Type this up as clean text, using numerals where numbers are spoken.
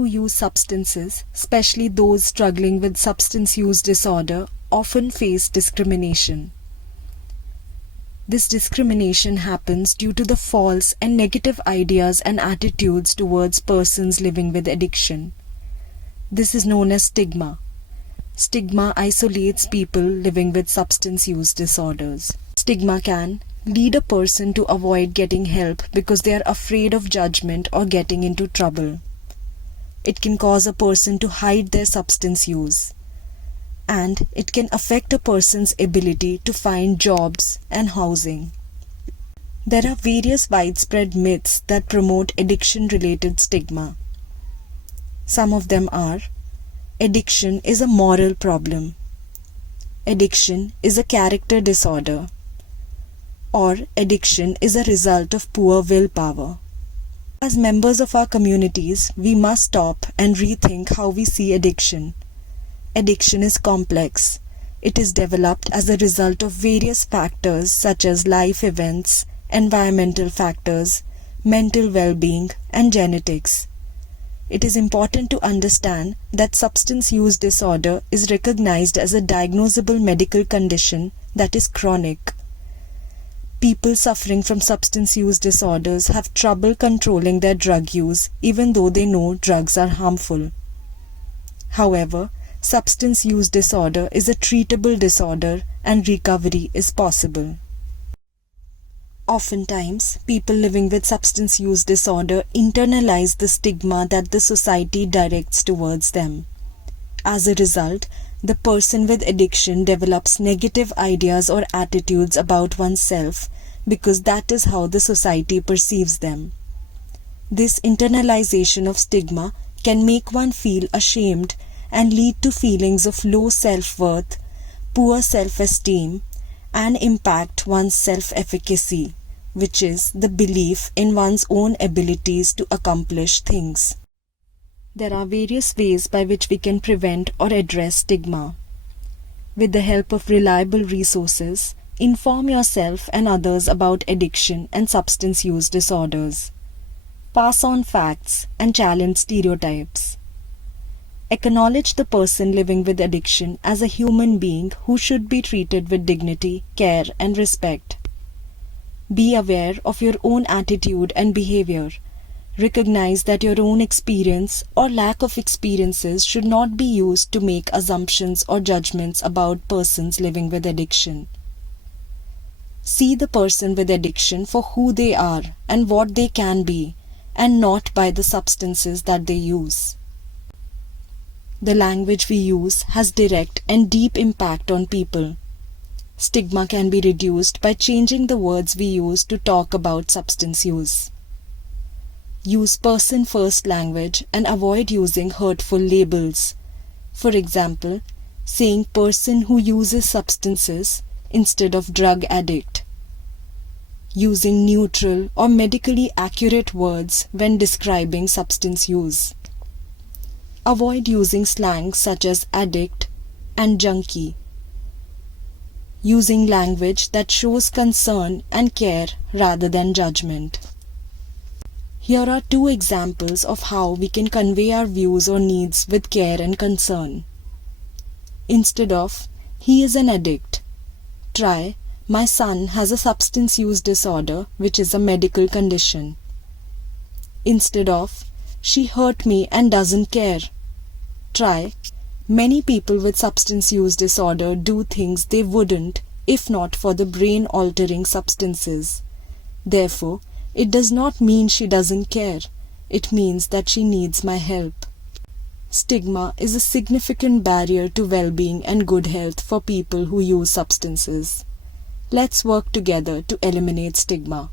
who use substances, especially those struggling with substance use disorder, often face discrimination. This discrimination happens due to the false and negative ideas and attitudes towards persons living with addiction. This is known as stigma. Stigma isolates people living with substance use disorders. Stigma can lead a person to avoid getting help because they are afraid of judgment or getting into trouble. It can cause a person to hide their substance use. And it can affect a person's ability to find jobs and housing. There are various widespread myths that promote addiction-related stigma. Some of them are: addiction is a moral problem, addiction is a character disorder, or addiction is a result of poor willpower. As members of our communities, we must stop and rethink how we see addiction. Addiction is complex. It is developed as a result of various factors such as life events, environmental factors, mental well-being, and genetics. It is important to understand that substance use disorder is recognized as a diagnosable medical condition that is chronic. People suffering from substance use disorders have trouble controlling their drug use even though they know drugs are harmful. However, substance use disorder is a treatable disorder and recovery is possible. Oftentimes, people living with substance use disorder internalize the stigma that the society directs towards them. As a result, the person with addiction develops negative ideas or attitudes about oneself because that is how the society perceives them. This internalization of stigma can make one feel ashamed and lead to feelings of low self-worth, poor self-esteem, and impact one's self-efficacy, which is the belief in one's own abilities to accomplish things. There are various ways by which we can prevent or address stigma. With the help of reliable resources, inform yourself and others about addiction and substance use disorders. Pass on facts and challenge stereotypes. Acknowledge the person living with addiction as a human being who should be treated with dignity, care, and respect. Be aware of your own attitude and behavior. Recognize that your own experience or lack of experiences should not be used to make assumptions or judgments about persons living with addiction. See the person with addiction for who they are and what they can be, and not by the substances that they use. The language we use has direct and deep impact on people. Stigma can be reduced by changing the words we use to talk about substance use. Use person-first language and avoid using hurtful labels. For example, saying person who uses substances instead of drug addict. Using neutral or medically accurate words when describing substance use. Avoid using slang such as addict and junkie. Using language that shows concern and care rather than judgment. Here are two examples of how we can convey our views or needs with care and concern. Instead of, "He is an addict," try, "My son has a substance use disorder, which is a medical condition." Instead of, "She hurt me and doesn't care," try, "Many people with substance use disorder do things they wouldn't if not for the brain-altering substances. Therefore, it does not mean she doesn't care. It means that she needs my help." Stigma is a significant barrier to well-being and good health for people who use substances. Let's work together to eliminate stigma.